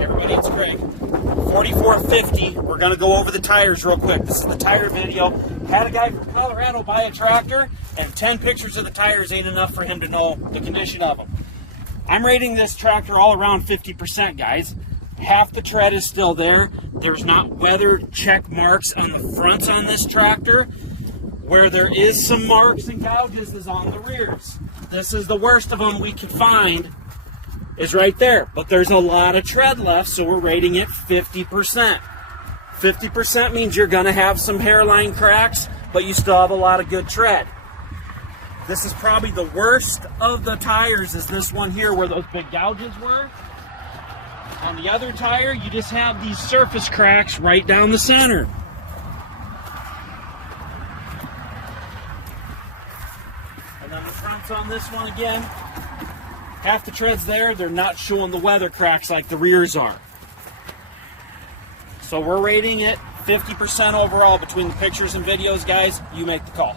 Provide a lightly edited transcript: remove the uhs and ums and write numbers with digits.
Everybody, it's Craig. 4450. We're going to go over the tires real quick. This is the tire video. Had a guy from Colorado buy a tractor, and 10 pictures of the tires ain't enough for him to know the condition of them. I'm rating this tractor all around 50%, guys. Half the tread is still there. There's not weathered check marks on the fronts on this tractor. Where there is some marks and gouges is on the rears. This is the worst of them we could find, is right there. But there's a lot of tread left, so we're rating it 50%. 50% means you're going to have some hairline cracks, but you still have a lot of good tread. This is probably the worst of the tires, is this one here where those big gouges were. On the other tire, you just have these surface cracks right down the center. And then the fronts on this one again, half the tread's there, they're not showing the weather cracks like the rears are. So we're rating it 50% overall between the pictures and videos, guys. You make the call.